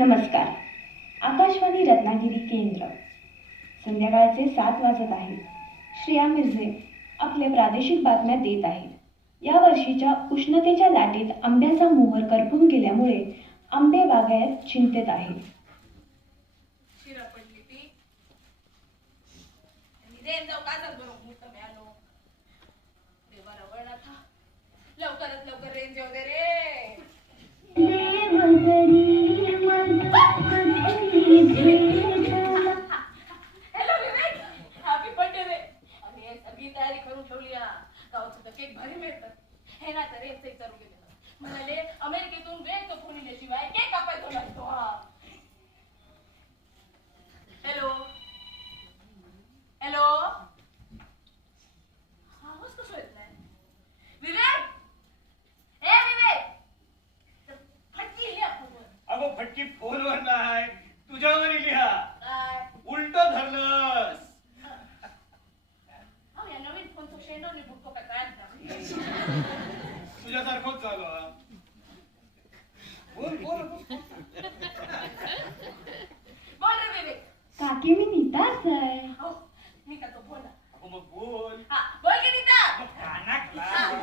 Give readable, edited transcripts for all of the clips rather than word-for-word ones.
नमस्कार. आकाशवाणी रत्नागिरी केंद्र. संध्याकाळचे 7 वाजत आहेत. श्रेया मिर्झे आपल्या प्रादेशिक बातम्या देत आहेत. या वर्षीच्या उष्णतेच्या लाटेत आंब्याचा मोहर करपून गेल्यामुळे आंबे बागायत चिंतेत आहेत. लवकरात लवकर रेंज येऊ दे रे. हॅलो विवेक, हॅपी बर्थडे रे. आम्ही सगळी तयारी करून ठेवली. गावचं केक भारी मिळतात. हे ना तर रेंज विचारून गेले म्हणाले अमेरिकेतून वेळ तो फोन इल्याशिवाय केक कापायचो लागतो. हॅलो हॅलो, आवाज कसं येत नाही विवेक. ए विवेक, फटकी लिहा फोनवर. अगो फटकी फोनवर नाही, तुझ्यावर लिहा. काय उलट धरलंस. या नवीन फोनचं शेंडो नि बुटको काय कळत नाही. तुझ्यासारखंच झालं. बोल बोल बोल रे विवेक. काकी मी नीताच आहे. हो मी का तो बोला. अगो मग बोल. हा बोल की नीता. मग कानात लाव.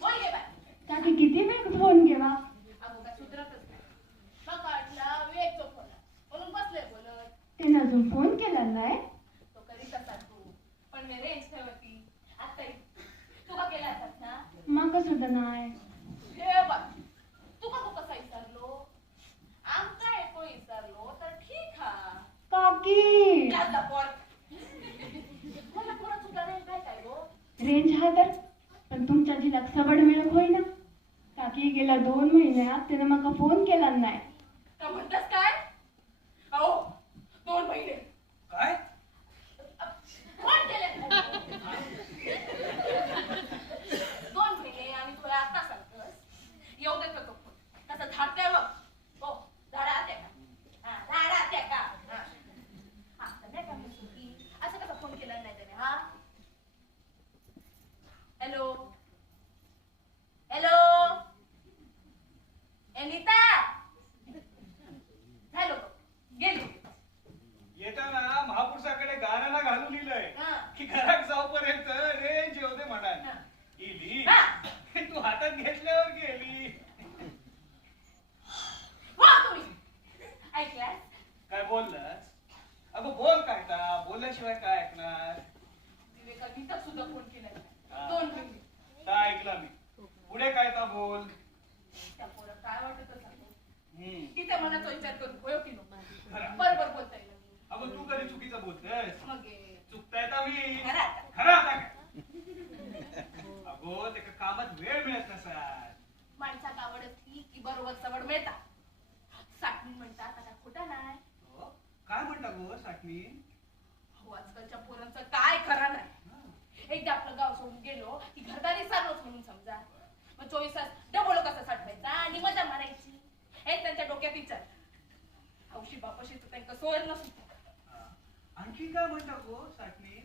बोल घे बाय. काकी किती वेळ फोन केला? अगो काय सुधरतच नाही. मग वाटला विवेकचा फोन म्हणून बसले बोलत. त्याने अजून फोन केला नाही. तो करीत असा तू पण मी रेंज ठेवती. आता तू का केला असत ना. माका सुद्धा नाही. हे बघ तू का कसा विचारलो. आमचा एको विचारलो तर ठीक हा. काकी त्यातला पोर मला पुरा सुद्धा रेंज काय काय गो. रेंज हा तर, पण तुमच्या जिल्ह्यात सबड मिळक होईना. काकी गेल्या 2 महिन्यात त्याने माका फोन केला नाही. का म्हणतास काय. अहो 2 महिने काय कोण केले. 2 महिने आणि तुला आता सांगतोस येऊ देत तो फोन तसं धाडतोय बघ. हो झाडा आत्या का. हा झाडा आत्या का. हा नाही का मी असं कसा फोन केला नाही त्याने. हा हॅलो हॅलो अनिता. हॅलो गेली. येताना महापुरुषाकडे गाण्याला घालून लिहिलंय हा. की घरात जाऊपर्यंत रेंज येऊ दे म्हणा. हा. गेली. हा. तू हातात घेतल्यावर गेली. वा तुम्ही ऐकल्यास. काय बोललास. अगो बोल काय ता, बोलल्याशिवाय काय ऐकणार. विवेकांनी तर सुद्धा फोन केला. हा. 2 महिने काय ऐकला मी. पुढे काय ता बोल. त्या पोरं काय वाटत सांगू. हम्म. तिच्या मनाचा विचार करून होय की नको. खरं. बरोबर बोलता येईल. अगो तू कधी चुकीचं बोलतेस. मग चुकताय का मी. खरं आता. खरं आता काय. अगो ते कामात वेळ मिळत नसा. माणसात आवड असली की बरोबर सवड मिळतात. साठणी म्हणतात आता खोटा नाही. हो? काय म्हणता गो साठणी. हो आजकालच्या पोरांचं काय खरं नाही. एकदा आपलं गाव सोडून गेलो की घरदारी सारलोच म्हणून समजा. मग 24 तास डबोळो कसा साठवायचा आणि मजा मारायची हे त्यांच्या डोक्यात विचार. हौशी बापाशी तर त्यांना सोय नसू. आणखी काय म्हणता गो साठणी.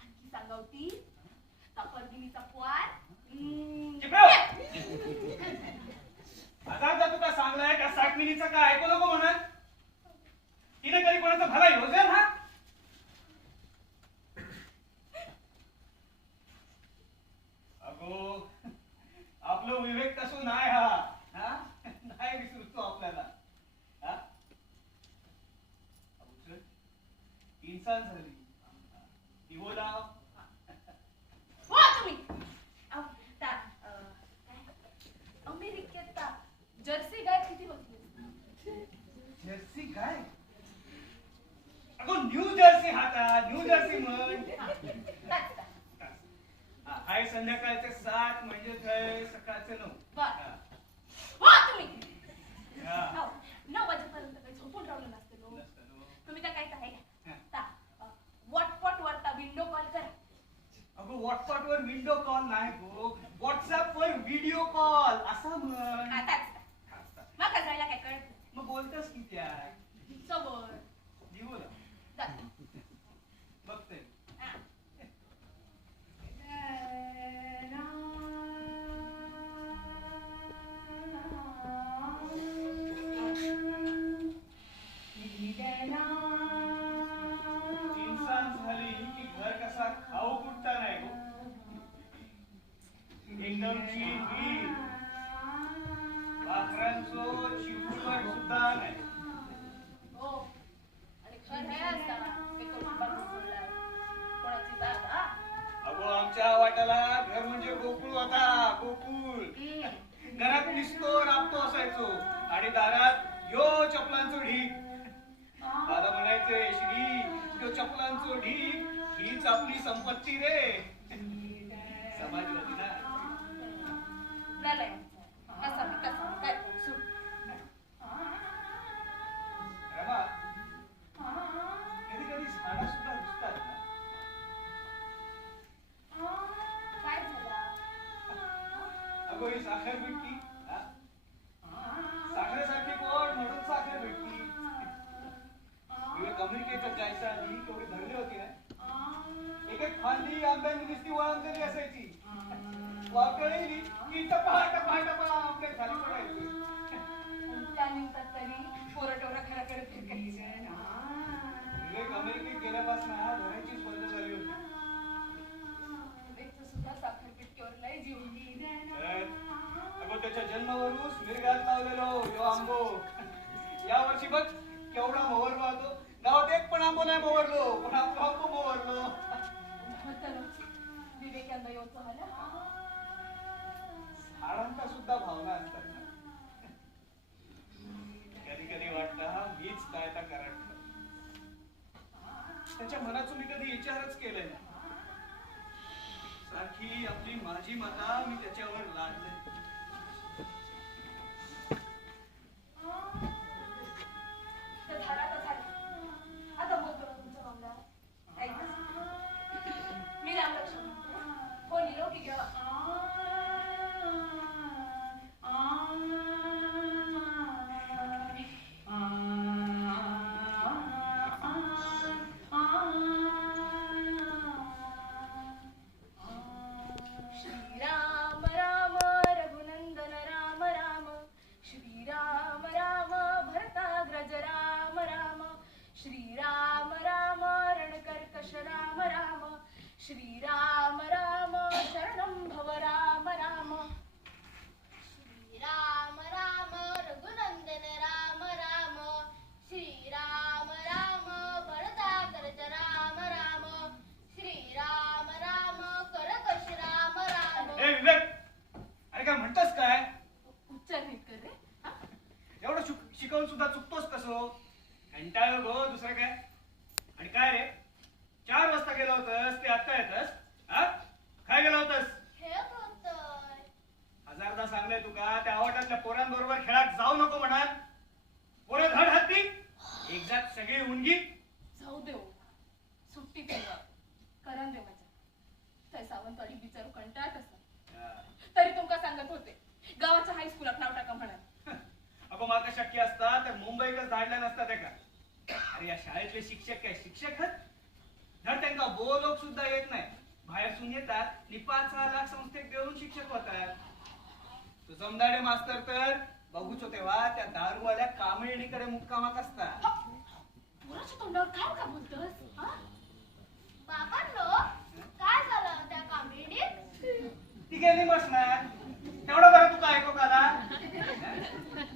आणखी सांगावती परगिनीचा पोर. आता तू काय सांगलाय त्या साठमिनीचं काय ऐकू नको म्हणत. तिने कधी कोणाचं भला योजन. हा अगो आपलं विवेक तसं नाही. हा नाही विसरतो आपल्याला. हा इन्सान झाली ती बोला. हो तुम्ही अमेरिकेत जर्सी गाय किती बसली. जर्सी गाय. अगो न्यू जर्सी हाता. न्यू जर्सी म्हण. हाय संध्याकाळचे 7 म्हणजे सकाळचे 9. हो तुम्ही 9 वाजेपर्यंत काही झोपून राहिलं नसतं. तुम्ही काय आहे का व्हॉटपॉट वरता विंडो कॉल करा. अगो व्हॉट्सअप वर विंडो कॉल नाही गो. व्हॉट्सअप वर व्हिडिओ कॉल असा म्हण. मग जायला काय कळत. मग बोलतस की त्या समोर दिवू बघते. फुलांचो ढीक हीच आपली संपत्ती रे. समाजवादी ना. नालाय कसा मी कसा काय करू सूट. रमा, कधी कधी झाडा सुद्धा दिसतात ना. काय झालं? अगो ही साखर भेटती. साखरेसारखी कोण म्हणून साखर भेटती. विवेक अमेरिकेत जायच्या आधी केवढी धरली होती ना. एक एक फांदी आंब्यानी नुसती वळंकली असायची. वाकळली की टपा टपा टपा आंबे खाली पडायचे. त्या निमित्तात तरी पोरटोरा घराकडे फिरकायचे. विवेक अमेरिकेत गेल्यापासून धरायचीच बंद झाली होती. विवेकचं सुद्धा साखर पिटकीवर लय जीव. अगो त्याच्या जन्मावरूच मिरगात लावलेलो यो आंबो. या वर्षी बघ केवढा मोहरलो होतो. गावात एक पण आंबो नाही मोहरलो, पण आपला आंबो मोहरलो. विवेक यंदा येऊचो आला. झाडांचा सुद्धा भावना असतात ना. कधी कधी वाटतं मीच काय त्या कारण त्याच्या मनातून मी कधी विचारच केलाय ना. सारखी आपली माझी माता मी त्याच्यावर लादले. आता बोलतो ना तुमचा मामला. ऐक मी रामलक्ष्मी कोणी लोक घेवा. श्रीराम राम रघुनंदन राम राम श्रीराम राम भरताग्रज राम राम श्रीराम राम रणकर्कश राम राम श्रीराम राम शरणं भव राम राम श्रीराम राम रघुनंदन राम राम श्रीराम राम भरताग्रज राम राम श्रीराम राम करकश राम राम. ए विवेक, अरे काय म्हणतोस काय? उच्चार नीट कर रे. हा? एवढं शिकवून सुद्धा चुकतोस कसो? कंटाळ गो दुसरं काय. आणि काय रे 4 वाजता गेला होतस ते आता येतस. काय गेला होतस? खेळत होतोय. हजारदा सांगलंय तुका त्या आवटातल्या पोरांबरोबर खेळात जाऊ नको म्हणाल. पोरं धड हत्ती एकदाच सगळी उणगी. जाऊ देऊ सुट्टी तेव्हा करण दे माझ्या. त्या सावंतवाडी बिचारू कंटाळत असत तरी तुमका सांगत होते गावाच्या हायस्कूलात नाव टाका म्हणा. अगो माका शक्य असता तर मुंबईकच धाडल्या नसता त्या का. अरे या शाळेतले शिक्षक काय शिक्षक आहेत? धड त्यांना बोलोक सुद्धा येत नाही. बाहेरसून येतात आणि 5-6 लाख संस्थेत देऊन शिक्षक होतात. तो जमदाडे मास्तर तर बघूच तेव्हा त्या दारूवाल्या कामिळीकडे मुक्कामाक असतात. पोराच्या तोंडावर काय का बोलतोस? हा? बाबांनो काय झालं त्या कामिणीत? ती गेली बसणार तेवढं बरं तू काय ऐकू का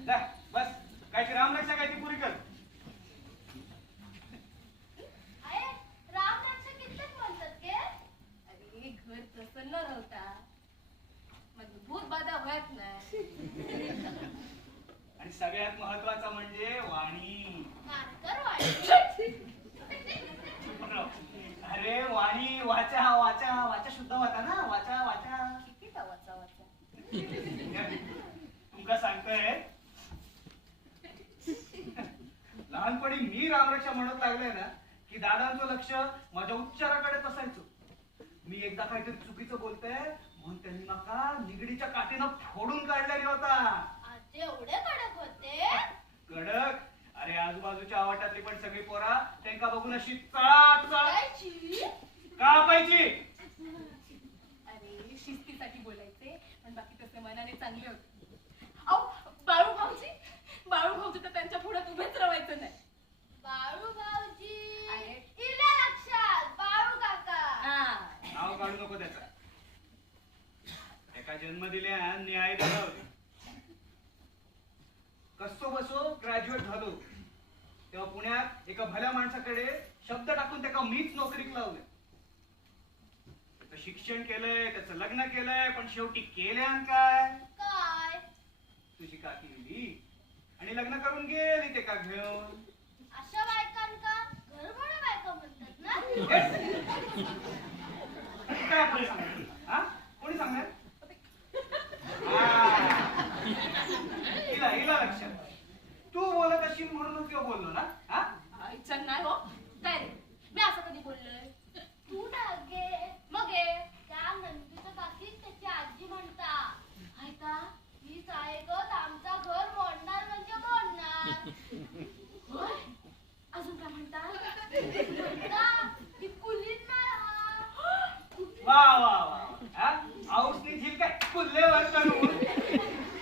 जा बस. काहीची रामरक्षा काय ती पुरी कर. अरे रामरक्षा कित्येक म्हणतात के? अरे घर प्रसन्न राहता म्हणजे भूत बाधा होत नाही. आणि सगळ्यात महत्वाचा म्हणजे वाणी. मारकर वाढली. अरे वाणी वाचा वाचा वाचा शुद्ध होता ना. वाचा वाचा किती वाचा वाचा. तुमका सांगतोय लहानपणी मी रामरक्षा म्हणत लागले ना की दादांचं लक्ष माझ्या उच्चाराकडे असायचं. मी एकदा काहीतरी चुकीचं बोलतोय म्हणून त्यांनी माका निगडीच्या काठीनं फोडून काढलेली होता. आज एवढे कडक होते. कडक? अरे आजूबाजूच्या आवाटातली पण सगळी पोरा त्यांना बघून अशी चळा जायची. कापायची. अरे शिस्तीसाठी बोलायचे पण बाकी तसे मनाने चांगले होते. अहो बाळू भाऊजी तर त्यांच्या पुढे उभेच राहायचं नाही. बाळू भाऊजी. अरे. इले लक्षात बाळू काका. हा. नाव काढू नको त्याचा. एका जन्म दिल्या न्याय दिला होते. कसो बसो ग्रॅज्युएट झालो तेव्हा पुण्यात एका भल्या माणसाकडे शब्द टाकून त्याला मीच नोकरीक लावले. त्याचं शिक्षण केलंय त्याचं लग्न केलंय पण शेवटी केल्यान काय? काय? तुझी काकी गेली आणि लग्न करून गेली ते का घेऊन. अशा बायकांका घरभोळ्या बायका म्हणतात ना. काय आपण सांगणार हा कोणी सांगणार हा. हिला लक्षात तू बोलत अशी म्हणून किंवा बोललो ना हा आईच्या नाही हो काय रे मी असं कधी बोललोय तू ना गे मग ये त्या नंदूच्या काकीत त्याची आजी म्हणता ऐका हीच आहे ग आमचा घर मोडणार म्हणजे मोडणार होय अजून काय म्हणता म्हणता ती कुलीत नाही हा. वा वा वा हा औषधी झील काय कुल्लेवर करून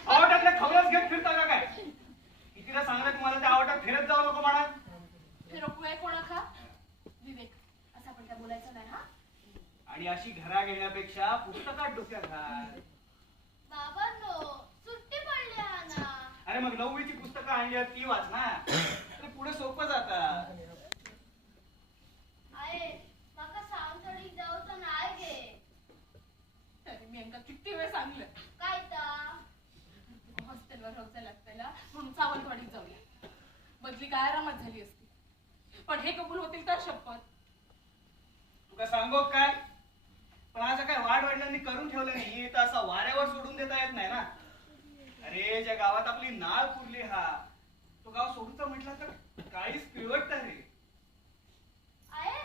आवटातल्या खवल्याच घेत फिरता का काय कितीदा सांगलं तुम्हाला त्या आवटात फिरत जाऊ नको म्हणा फिरकू आहे कोणा खा विवेक असं आपण काय बोलायचं नाही हा आणि अशी घरा घेण्यापेक्षा पुस्तकात डोक्यात घाल बाबांनो सुट्टी पडली हा ना अरे मग 9वीची पुस्तकं आणली आहेत ती वाच ना ते पुढे सोपं जातात आहे माका सावंतवाडीक जाऊचं नाही गे तरी मी यांना किती वेळ सांगलं काय ता हॉस्टेलवर राहायचं लागतेला म्हणून सावंतवाडीत जाऊया बदली काय आरामात झाली असती पण हे कबूल होतील तर शपथ तुका सांगो काय पण असं काय वाढवडिलांनी करून ठेवलं नाही तर असं वाऱ्यावर सोडून देता येत नाही ना अरे ज्या गावात आपली नाळ पुरली हा तो गाव सोडूचा म्हटला तर काळीच पिवटत रे आहे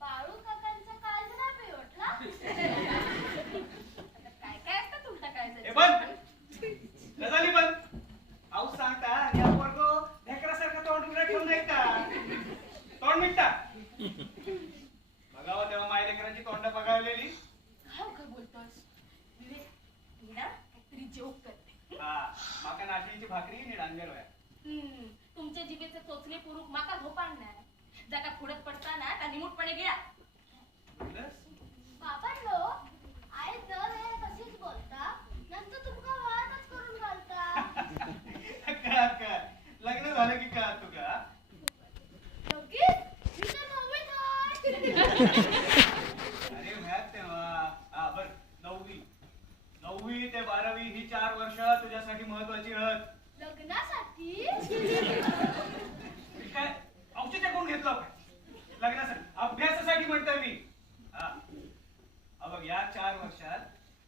बाळू काकांचा काय झाला पेवटला आता काय काय असतं तुमचा काय हे बंद गजाली बंद आऊस सांगता आणि हा पोरगो ढेकरासारखं तोंड उघडं ठेवून नाही का तोंड मिटता बघावं तेव्हा माय लेकरांची तोंड बघावलेली काय बोलतोस विवेक मी ना काहीतरी जोक करते हा माका नाचणीची भाकरी आणि डांगर वया तुमच्या जिभेचे चोचले पुरुष माका झोपान नाही जागा पुढत पडताना का निमूटपणे गिळा बोललंस? बाबांनो आहे जर हे कशीच बोलता नंतर तुमका वादच करून घालता कळत लग्न झालं की कळत तुका लगेच मी तर नववीत आहे. अरे भ्यात तेव्हा हा बर 9वी ते 12वी ही 4 वर्ष तुझ्यासाठी महत्वाची आहेत लग्नासाठी काय औषध कोण घेतलं काय लग्नासाठी अभ्यासासाठी म्हणतोय मी हा बघ या 4 वर्षात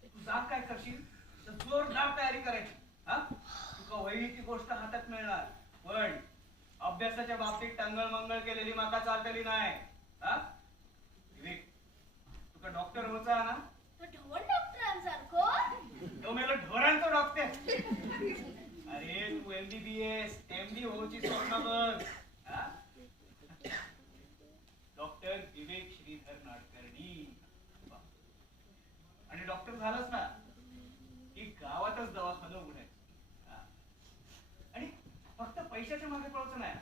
तू जाग काय करशील तर जोरदार तयारी करायची हा तुका वही ती गोष्ट हातात मिळणार पण अभ्यासाच्या बाबतीत टांगळ मंगळ केलेली माका चालतली नाही हा विवेक तुका डॉक्टर व्हायचा ना तो ढवण डॉक्टरांसारखं तो मेलो ढोरांचा डॉक्टर अरे तू MBBS MD होची स्वप्न बघ हा? डॉक्टर विवेक श्रीधर नाडकर्णी आणि डॉक्टर झालाच ना की गावातच दवाखाना उघडायचं हा. आणि फक्त पैशाच्या मागे पळायचं नाही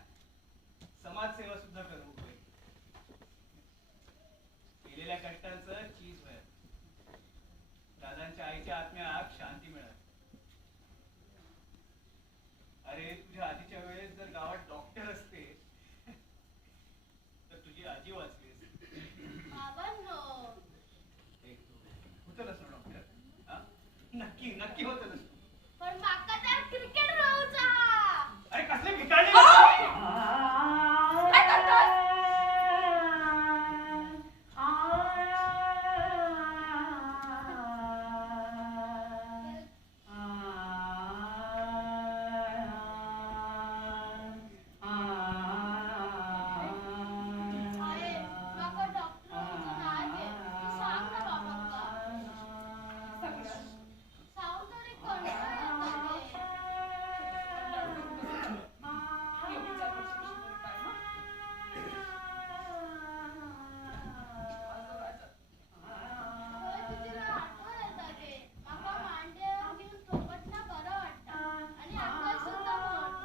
समाजसेवा सुद्धा करू केलेल्या कष्टांचं चीज व्हाय दादांच्या आईच्या आत्म्यात शांती मिळाली अरे तुझ्या आधीच्या वेळेस जर गावात डॉक्टर असते तर तुझी आजी वाचली असती बाबांनो होतलंच ना डॉक्टर हा? नक्की नक्की होतलंच पण माका तर क्रिकेट राहूचा अरे कसले भिकाळले काय करतोस आहे माका डॉक्टर राहूचा नाही गे तू सांग ना बाबांका सावंतवाडीत कंटाळा येतो गे. होय, तुझी ना आठवण येता गे. माका मांड्यावर घेऊन थोपटणं बरं वाटतं. आणि अभ्यास सुद्धा म्हण.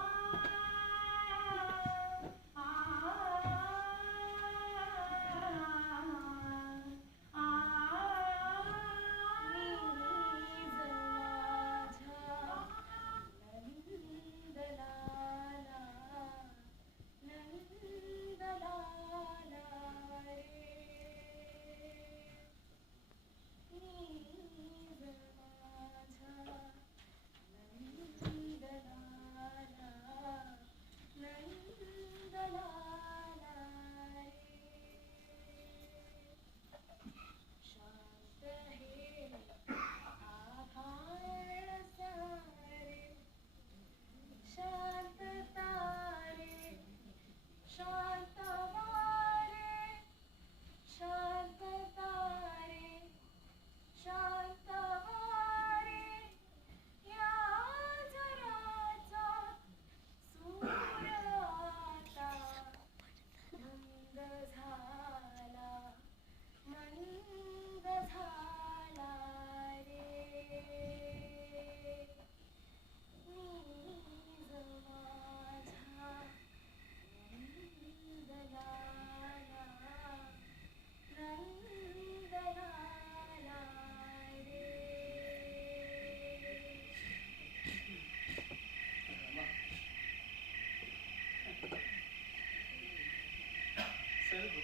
चल गो,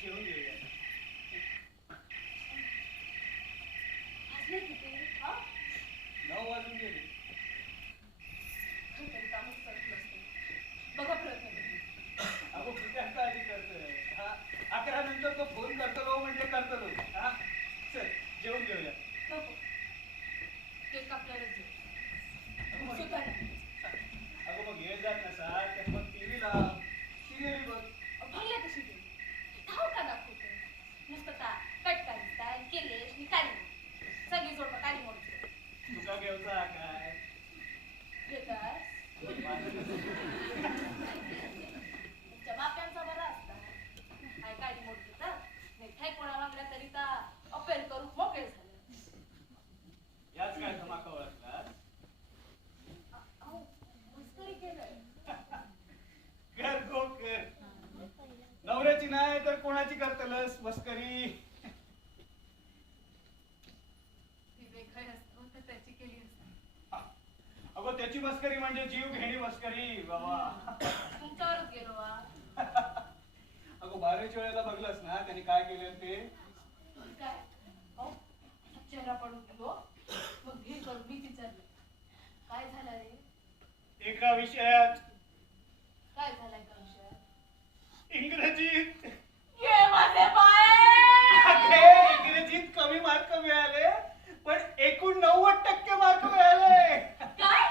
जेवून घेऊया. वाजले किती? हा? 9 वाजून गेले. काहीतरी कामच करत नसते. बघा प्रयत्न करून. अगो किती आता आधी करतोय. 11 नंतर तो फोन करतो म्हटले करतो. हा चल जेवून घेऊया. नको. केक कापल्यालाच जेव. अगो सुद्धा नाही. अगो मग येत जात नसा तर मग टीव्ही लाव, सिरियल बघ. भरल्या कशी गेली? धाव का दाखवते? नुसतं कट काढताय, केलेस, नि काढली. सगळी जोडपं काढी मोडते. तुका घेऊचा काय? घेतास? तुमच्या बाप्यांचा बरा असता. काय काढी मोडते तर? नाही ठाई कोणा मागल्या तरी का अपेल करून मोकळे झाले. याच काय धमाका ओळखलास? अहो, मस्करी केलंय. कर गो कर. नवऱ्याची नाही तर कोणाची करतलस मस्करी? विवेक आहे असतो तर त्याची केली असती. अगो त्याची मस्करी म्हणजे जीव घेणी मस्करी बाबा. तुमच्यावरच गेलो वा. अगो 12च्या वेळेला बघलंस ना त्यांनी काय केलं ते? काय? अहो, चेहरा पडून गेलो. मग घे करून मी विचारलं. काय झालं रे? एका विषयात काय झालंय का विषय? इंग्रजीत ये माझे पाय! अगे, इंग्रजीत कमी मार्क मिळाले पण एकूण 90% मार्क मिळाले. काय?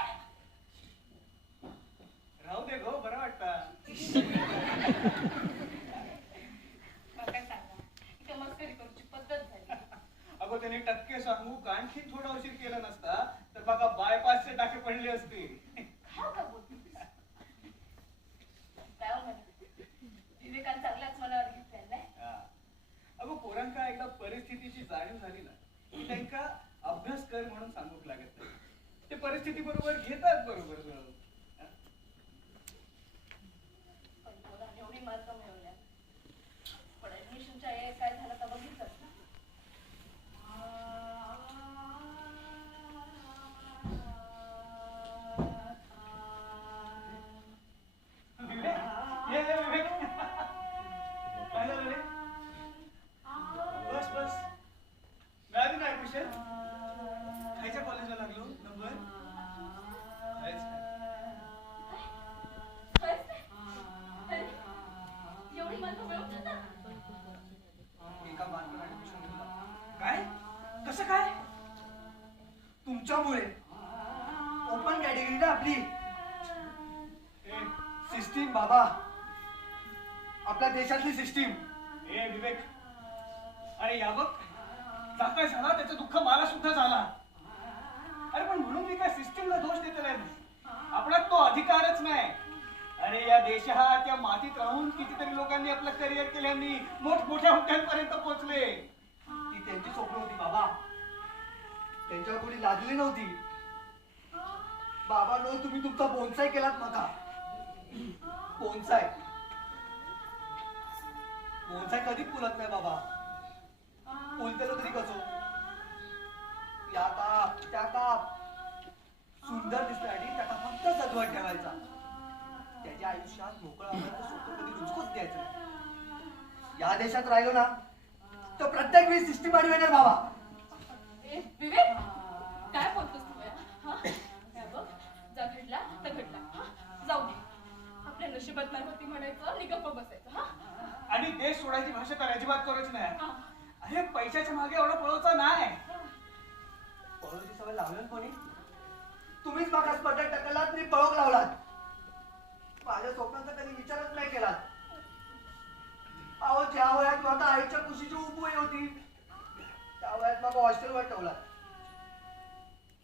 राहू दे गो, बरं वाटतं. मला काय सांगा, इथे मस्करी करूची पद्धत झाली. अगो त्याने टक्के सांगू का आणखी थोडा उशीर केला नसता तर बघा बायपासचे टाके पडले असते. खाव का बोलतोस? काय हो म्हणा? विवेकानं चांगलाच मनावर घेतलाय. हा. अगो पोरांका एकदा परिस्थितीची जाणीव झाली ना की त्यांका अभ्यास कर म्हणून सांगूक लागत नाही. ते परिस्थिती बरोबर घेतात बरोबर मिळवून. पण पोरांनी एवढी मार्क मिळवल्या. पण ऍडमिशनच्या वेळेस काय झालं तर बघितलंच ना. विवेक, ये ये विवेक. काय झालं रे? बस बस. मिळाली ना ऍडमिशन? खायच्या कॉलेजला लागलो नंबर? काहीच नाही. खरंच नाही? अरे, एवढी मार्क मिळवून सुद्धा? एका मार्गाने ऍडमिशन घेतलं. काय? कसं काय? तुमच्यामुळे ओपन कॅटेगरी ना आपली सिस्टीम बाबा, आपल्या देशातली सिस्टीम. ए विवेक, अरे या बघ, काय झाला त्याचं दुःख मला सुद्धा झाला. अरे पण म्हणून मी काय सिस्टीमला दोष देत नाही. आपल्यात तो अधिकारच नाही. अरे या देशात या मातीत राहून कितीतरी लोकांनी आपलं करिअर केल्यानी मोठमोठ्या हुद्द्यांपर्यंत पोहोचले. ती त्यांची स्वप्न होती बाबा, त्यांच्यावर कोणी लादली नव्हती. बाबा नो, तुम्ही तुमचा बोनसाय केलात मका. बोनसाय बोनसाय कधी फुलत नाही बाबा. फुलतेलो तरी कसो, या काप त्या काप सुंदर दिसण्यासाठी त्याला फक्त सजवत ठेवायचा. त्याच्या आयुष्यात मोकळा होण्याचं स्वप्न कधी रुजकूच द्यायचं नाही. या देशात राहिलो ना तर प्रत्येक वेळी सिस्टीम आणि येणार बाबा. ए, विवेक, काय बोलतोस तू या? हा? काय बघ, जा घडला तर घडला. हा? जाऊ दे. आपल्या नशिबात नाही होती म्हणायचं आणि गप्प बसायचं. हा? आणि देश सोडायची भाषा तर अजिबात करायची नाही. हा. अरे पैशाच्या मागे एवढा पळवचा नाही. पळवची सवय लावलं कोणी? तुम्हीच मागा स्पर्धेत टकलात आणि पळोक लावलात. माझ्या स्वप्नांचा कधी विचारच नाही केलात. अहो, ज्या वयात माझा आईच्या कुशीची उपवय होती त्या वयात मागा हॉस्टेलवर ठेवलात.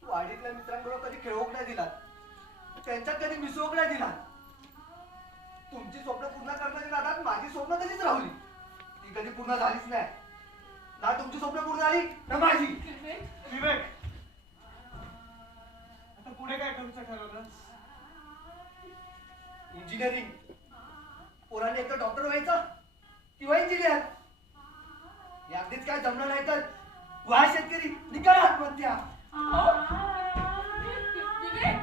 वाडीतल्या मित्रांबरोबर कधी खेळोक नाही दिलात. त्यांच्यात कधी मिसळोक नाही दिलात. तुमची स्वप्न पूर्ण करण्याच्या नादात माझी स्वप्न तशीच राहिली. ती कधी पूर्ण झालीच नाही. ना तुमची स्वप्न पूर्ण झाली ना माझी. विवेक, विवेक, आता पुढे काय करूचं ठरवलं? इंजिनिअरिंग. पोरांनी एकतर डॉक्टर व्हायचं किंवा इंजिनियर. हे अगदीच काय जमलं नाही तर व्हा शेतकरी, निकाल आत्महत्या. विवेक,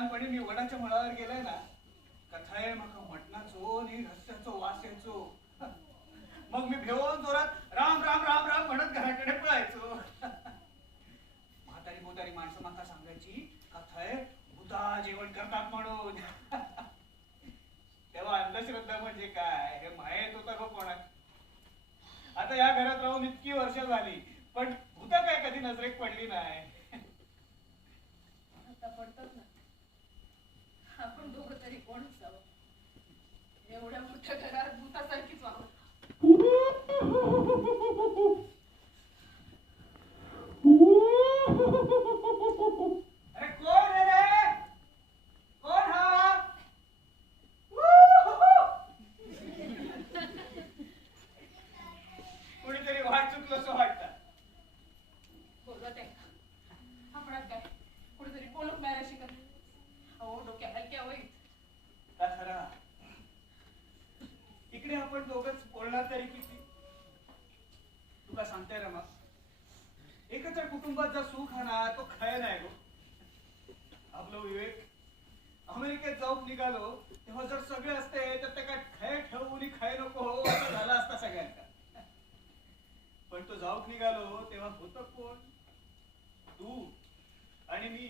लहानपणी मी वडाच्या मुळावर गेलाय ना, कथाय म्हाका मटणाचो आणि रस्त्याचो वास यायचो. मग मी भेवून जोरात राम राम राम राम म्हणत घराकडे पळायचो. म्हातारी मोतारी माणसं माका सांगायची कथाय भूता जेवण करतात म्हणून. तेव्हा अंधश्रद्धा म्हणजे काय हे माहित होतं गो कोणाक. आता या घरात राहून इतकी वर्ष झाली पण भूत काय कधी नजरेक पडली नाही. आता पडतात ना. आपण दोघं तरी कोण असावं. एवढ्या मोठ्या घरात भूतासारखीच वागू. अरे कोण आहे रे? कोण हा? कुणीतरी वाट चुकलं असं वाटतं. बोलवत आहे का? आपणात काय कुठेतरी बोलूक नाही शिकत. अहो डोक्या हलक्या होईल. का खरा इकडे आपण दोघच बोलणार तरी किती. तुला सांगताय रमा, एकत्र कुटुंबात जर सुख हा ना तो खय नाही गो. आपलं विवेक अमेरिकेत जाऊन निघालो तेव्हा जर सगळे असते तर ते काय खय ठेवून खय नको हो असं झालं असता सगळ्यांना. पण तो जाऊक निघालो तेव्हा होतं कोण? तू आणि मी.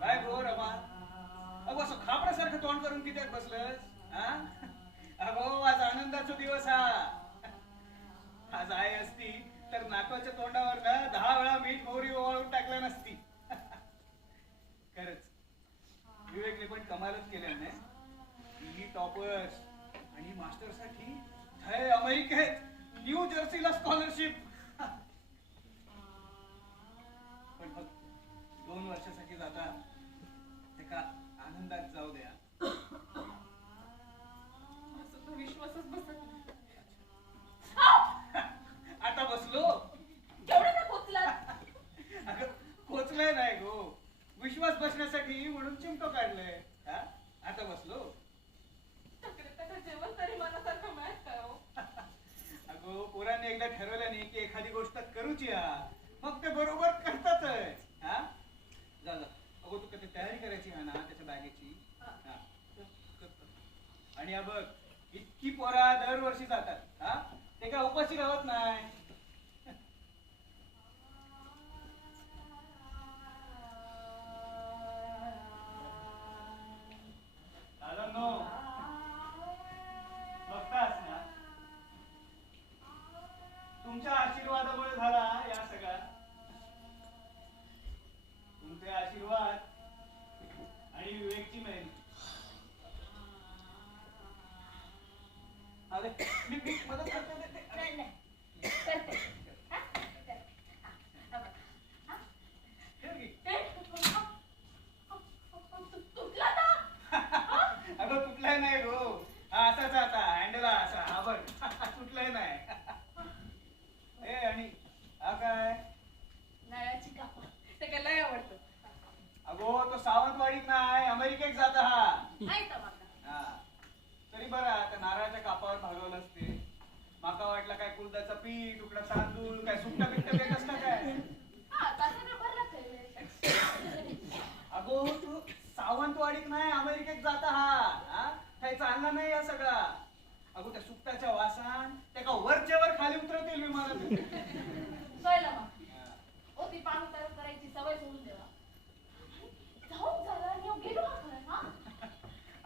काय गो रमा, अगो असं खापरासारखं तोंड करून कित्याक बसलंस? अगो आज आनंदाचा दिवस हा. आज आई असती तर नाकाच्या तोंडावर ना 10 वेळा मीठ मोहरी ओवाळून टाकल्या नसती. खरंच विवेकने पण कमालच केल्या नाही. ही टॉपर्स आणि मास्टर साठी थय अमेरिकेत न्यू जर्सीला स्कॉलरशिप. पण फक्त 2 वर्षासाठी जाता एका आनंदात जाऊ द्या. असं तो विश्वासच बसत नाही. आता बसलो. केवढं ना पोचला. अगं पोचलंय नाही गो, विश्वास बसण्यासाठी म्हणून चिमटो काढलंय. आता बसलो. त्याचं जेवण तरी मनासारखं मिळत का हो? अगो पोरांनी एकदा ठरवल्याने की एखादी गोष्ट करूची मग ते बरोबर करतातच. जा जा. अगो तू कधी तयारी करायची हा ना त्याच्या बॅगेची. आणि बघ इतकी पोरा दरवर्षी जातात. ते काय उपाशी राहत नाही. दादांनो, बघतास ना तुमच्या आशीर्वादामुळे झाला या सगळ्या. तुमचे आशीर्वाद आणि विवेकची मेहनत. अरे मी मदत करतो. नाही नाही करते. हा? करते. हा? ठेव की. तुटला ना. अगं तुटलाय नाही गो, हा असाच आता हँडल असा. हा बघ तुटलाय नाही. ए आणि हा काय? नळाची कापा. ते काय लय आवडतं. अगो तो सावंतवाडीत नाही अमेरिकेत जात हा. माहित मला. तरी बरा त्या नारळाच्या कापावर भागवलं असते. माका वाटलं काय कुलदाचा पीठ तुकडा तांदूळ काय सुट्टा बिट्टा देत असता काय. हा तासाने भरला काय. अगो तू सावंतवाडीत नाही अमेरिकेत जाता हा. काही चालणार नाही या सगळा. अगो त्या सुट्टाच्या वासान त्या का वरच्या वर खाली उतरवतील विमानात. कळलं मग. ओ ती पान तयार करायची सवय सोडून देवा. जाऊन झाला आणि गेलो का खरं हा?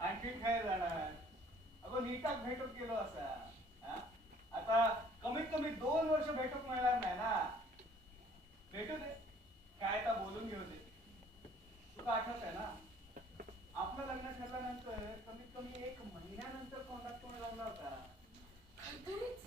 आणखी काय जाणार. अगो नीटाच भेटत गेलो असा. आता कमीत कमी 2 वर्ष भेटत मिळणार नाही ना. भेटू दे काय आता बोलून घेऊ दे. तुला आठवत आहे ना आपलं लग्न ठरल्यानंतर कमीत कमी 1 महिन्यानंतर तोंडात तोंड लावला होता. काहीतरीच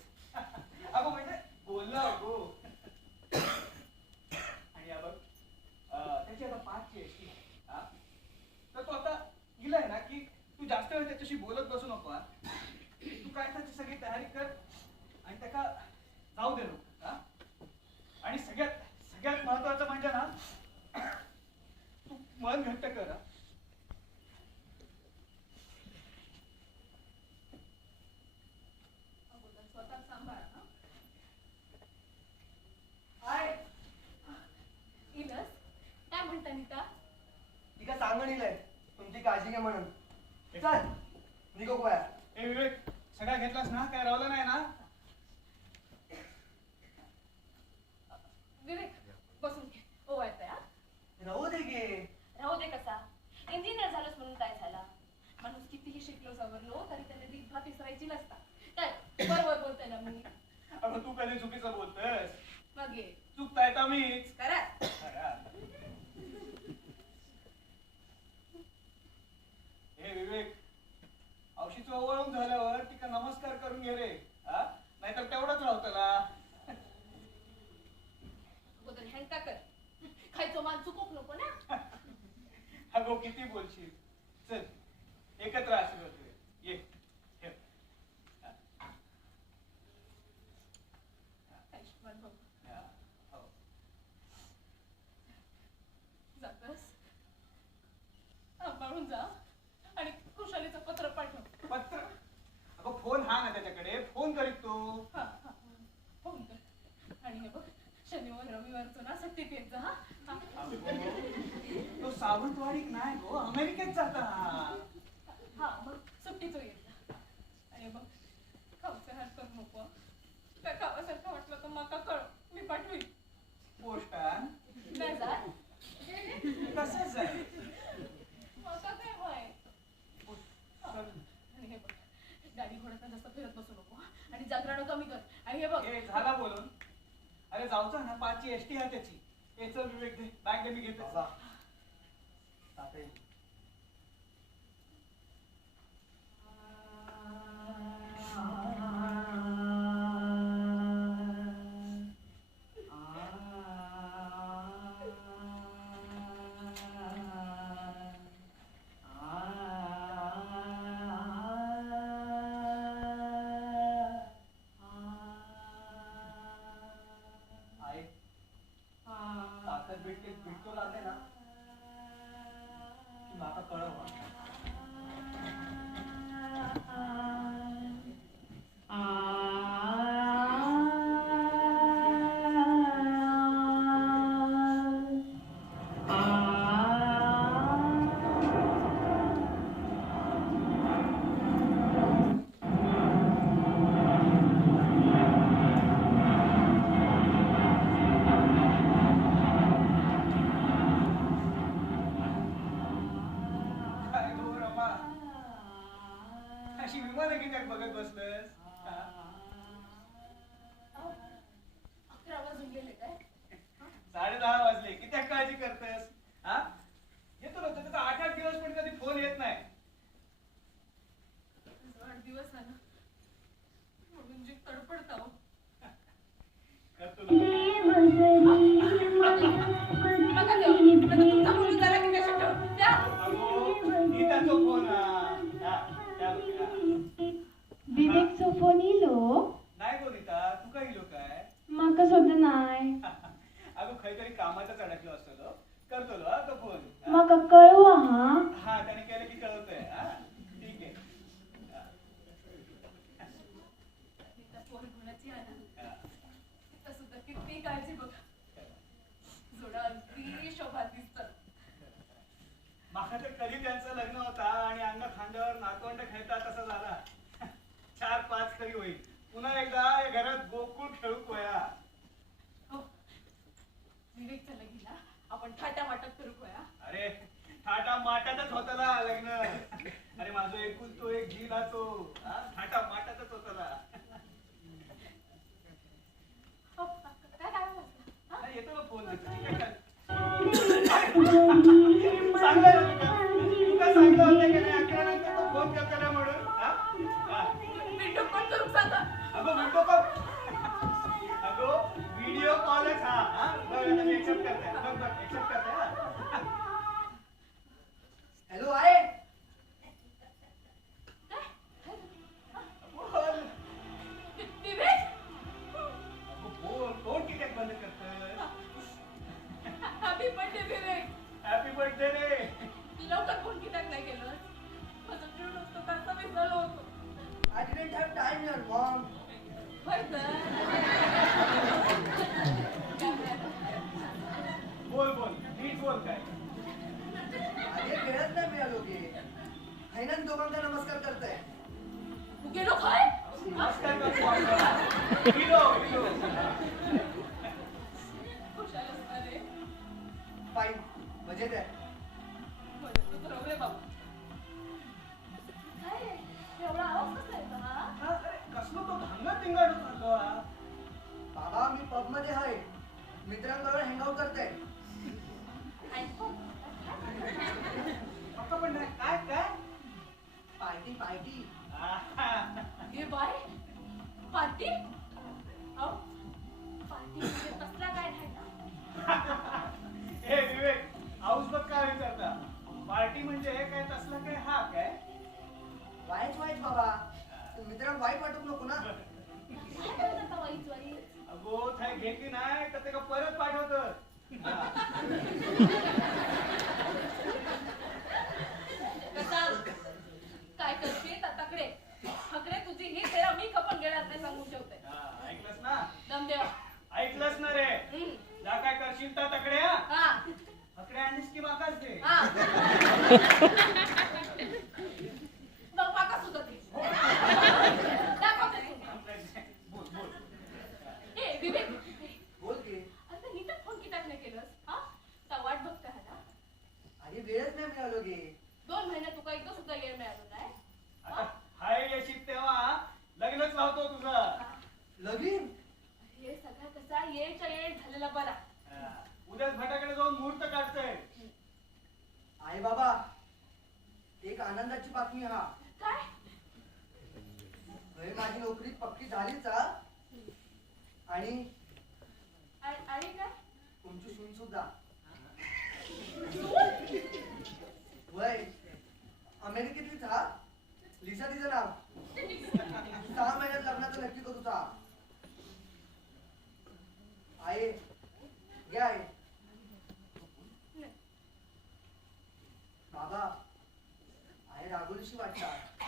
घे म्हणून. चल निघो गोया. ए विवेक, सगळा घेतलास ना? काय राहिलं नाही ना? विवेक बसून घे. ओवायचंय हा. राहू दे गे. राहू दे कसा. इंजिनियर झालोस म्हणून काय झाला? माणूस कितीही शिकलो सवरलो तरी त्याने दीर्घात विसरायची नसता. काय बरोबर बोलतोय ना मी? अगं तू कधी चुकीचं बोलतोस? मग ये चुकताय तर मीच. करा. हे विवेक, औशीचं ओवळून झाल्यावर तिका नमस्कार करून घे रे. हा? नाहीतर तेवढंच राहतला. अगोदर हँका कर. खायचो मान चुकूक नको ना. अगो किती बोलशील. चल एकत्र आशीर्वाद घेऊया. ये ठेव. आयुष्यमान भाऊ हा, हो. जातोस सांभाळून जा आणि खुशालीचं पत्र पाठव. पत्र? अगं फोन हा ना त्याच्याकडे. फोन करीत तो. हा हा फोन कर. आणि हे बघ शनिवार रविवारचं ना सुट्टीत येत जा हा. तो सावंतवाडीत नाही गो, अमेरिकेत जाता. हा मग सुट्टीच येत जा. आणि बघ खाऊचे हात करू नको. काय खावासारखं वाटलं तर माका कळ, मी पाठवीन. पोस्टान नाही जा. कसं जाईल? माका काय माहित. आणि हे बघ गाडी घोड्यात जास्त फिरत बसू नको आणि जागरण कमी कर. आणि हे बघ हे झाला बोलून. अरे जाऊचा ना, 5ची एसटी आहे त्याची. हे चल विवेक दे, बॅग दे, मी घेते. बाबा ताते. आई ताकद भेटतो लागले ना की माका कळव. काय गो रमा, अशी विमानं कित्याक बघत बसलंस? हा? 11 वाजून गेले काय? 10:30 वाजले. कित्याक काळजी करतेस? हा? येतो ना त्याचा 8-8 दिवस पण कधी फोन येत नाही. वाढदिवस आला म्हणून जीव तडपडता हो. करतो ना. नका देऊ. नका तुमचा मुलगा झाला की कशा ठेव. द्या. अगो, नीताचो फोन हा. हा, त्या बघ, हा. विवेकचो फोन इलो. नाही गो नीता, तू काय इलो काय? माका सुद्धा नाही. अगो खैतरी कामातच अडकलो असतो. करतो लो, हा तो फोन. हा. माका कळवा हा. हा त्याने केलं की कळवतोय. हा ठीक आहे. नीता पोर गुणाची आहे ना. हा. नीता सुद्धा किती काळजी बघ. जोडा अगदी शोभा दिसतं. माका तर कधी त्यांचं लग्न होता आणि अंग खांद्यावर नातवंड खेळता तसा झाला. 4-5 तरी होईल. पुन्हा एकदा या घरात गोकुळ खेळू कोया. हो विवेकचं लगीला आपण थाटा वाटत करू खोया. अरे थाटा माटातच होतला लग्न. अरे माझं एकूण तो एक झील हा तो. हा, थाटा माटातच होतला. हो काय काय बोलता? हा? येतो ना फोन. चांगलं आहे ना तुका? तुका सांगितलं होतं की नाही 11 नंतर तो फोन करतो ना म्हणून? हा? हा. विंडो कॉल करून सांगा. अगं विंडो कॉल हिरो हिरो खुशाल असणार रे. फाईन मजेत आहे. म्हणून तू ठरवलंय बाबा. काय रे? एवढा आवाज कसा येतो हा? हा, अरे कसलो तो भांगड टिंगाड होता हा. बाबा मी पब मध्ये आहे, मित्रांबरोबर हँगआउट करते. ऐकतो. पक्का पण नाही काय काय पार्टी पार्टी. आहा. ये बाय पार्टी. अहो पार्टी म्हणजे कसला काय धाडा? हे विवेक हाऊस बघ काय विचारता पार्टी म्हणजे काय तसला काय हा काय वाईट वाईट बाबा, मित्रांना वाईट वाटू नको ना. काय करत आता वाईच वाईच? अगो थाय घेतली नाही तर ते का परत पाठवत कसा काय करशील तकडे हकडे तुझी ही सेवा मी खपून घेणार नाही सांगून ठेवते. ऐकलंस ना दमदेवा. ऐकलंस ना रे जा काय करशील तर तकडे हा हा अकडे आणलीस की मागास दे हा बघ माका सुद्धा दे. दाखवते तुला. बोल बोल ए विवेक बोल की. आता नीटच फोन कित्याक नाही केलंस हा? आता वाट बघते हा ना. अरे वेळच नाही मिळालो गे. 2 महिने तुका एकदा सुद्धा येळ मिळालो नाही. आता हाय येशील तेव्हा लग्नच लावतो तुझं लगीन हे सगळा कसा येळच्या येळ झालेला बरा. उद्याच भटाकडे जाऊन मुहूर्त काढतोय आई बाबा, एक आनंदाची बातमी हा. काय? घरी माझी नोकरी पक्की झालीच हा. आणि आणि काय? तुमची सून सुद्धा. वय अमेरिकेतलीच हा. लिसा तिचं नाव. 6 महिन्यात लग्नाचं नक्की करू चा. आहे घे आहे. बाबा आहे रागोलीशी वाटतात.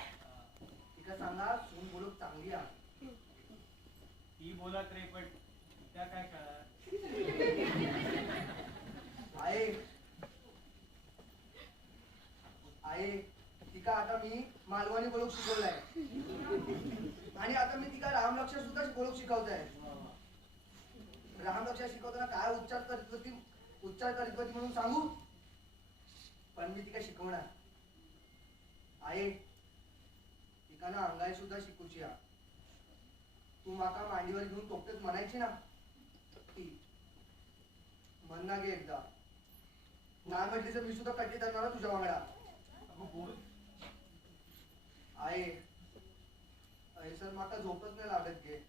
तिका सांगा सून बोलूक चांगली आहे. ती बोलत रे पण त्या काय कळत आहे आहे तिका आता मी मालवणी बोलूक शिकवलाय. आणि आता मी तिका रामलक्ष सुद्धा बोलूक शिकवताय. रामलक्ष शिकवताना काय उच्चार करीत होती म्हणून सांगू, पण मी तिका शिकवणार आहे. तिका ना अंगाई सुद्धा शिकूची हा. तू माका मांडीवर घेऊन तोकतेच म्हणायची ना ती म्हण ना गे एकदा. नाही म्हटली तर मी सुद्धा कट्टी धरणार तुझ्या वांगडा. बोल आहे ऐसर माका झोपच नाही लागत गे.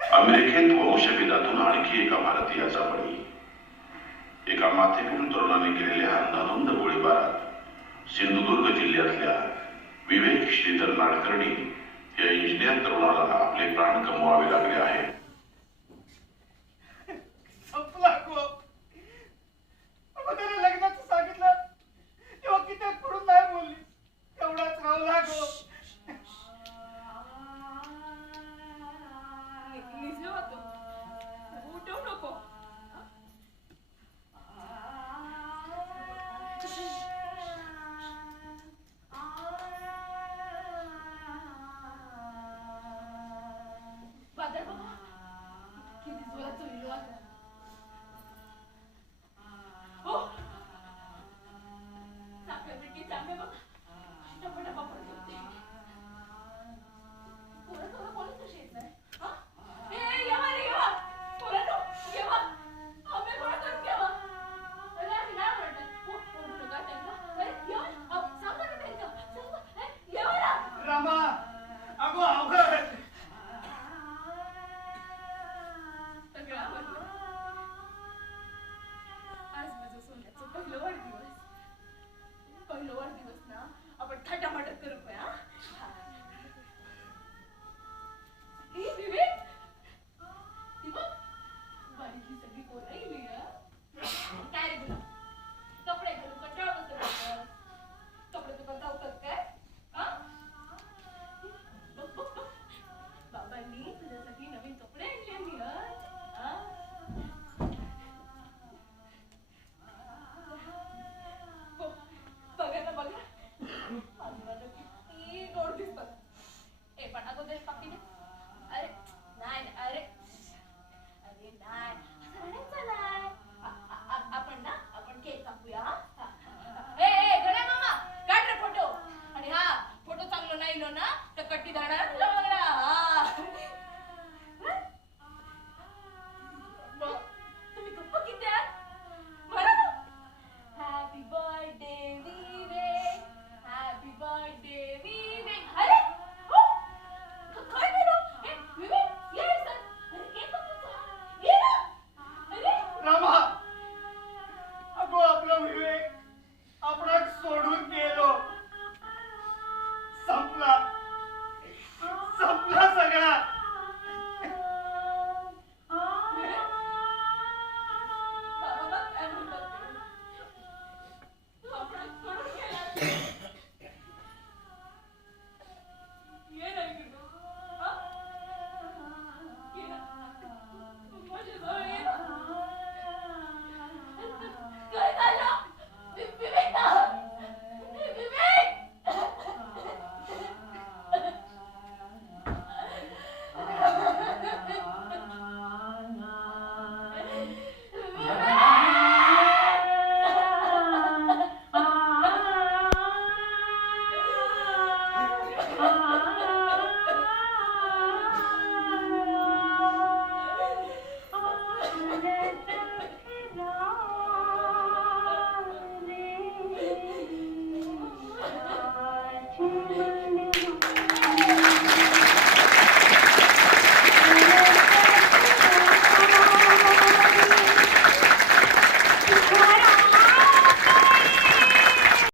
अमेरिकेत वंशभेदातून आणखी एका भारतीयाचा बळी. एका माथेफिरून तरुणाने केलेल्या अंधाधुंद गोळीबारात सिंधुदुर्ग जिल्ह्यातल्या विवेक श्रीधर नाडकर्णी या इंजिनियर तरुणाला आपले प्राण गमवावे लागले आहेत. संपला गो त्याला लग्नाचं सांगितलं तेव्हा किती पुढून नाही बोलली तेवढाच रावला गो. निजलो होतो. उठवू नको. बादल बाबा अगो अवघड. सगळं आवडलं. आज माझं सोन्याचं पहिलं वाढदिवस. पहिलं वाढदिवस ना आपण थाटामाटात करू काय, हा? ए, विवेक, ती बघ, बारीकी सगळी पोरं येली, हा? काय रे तुला? कपडे घालून कंटाळा बसला. कपडे तुला जावतात काय, हा? बघ बघ बघ, बाबांनी तुझ्यासाठी नवीन कपडे आणले मी, हा? बघा ना बघा, आजूबाजू किती गोड दिसतात. ए पण अगोदर पाकिट. अरे नाही नाही, अरे अरे नाही, असं रडायचं नाही. आपण केक कापूया, हा? ए गड्या मामा, काढ रे फोटो. आणि हा फोटो चांगला नाही ना तर कट्टी धाडा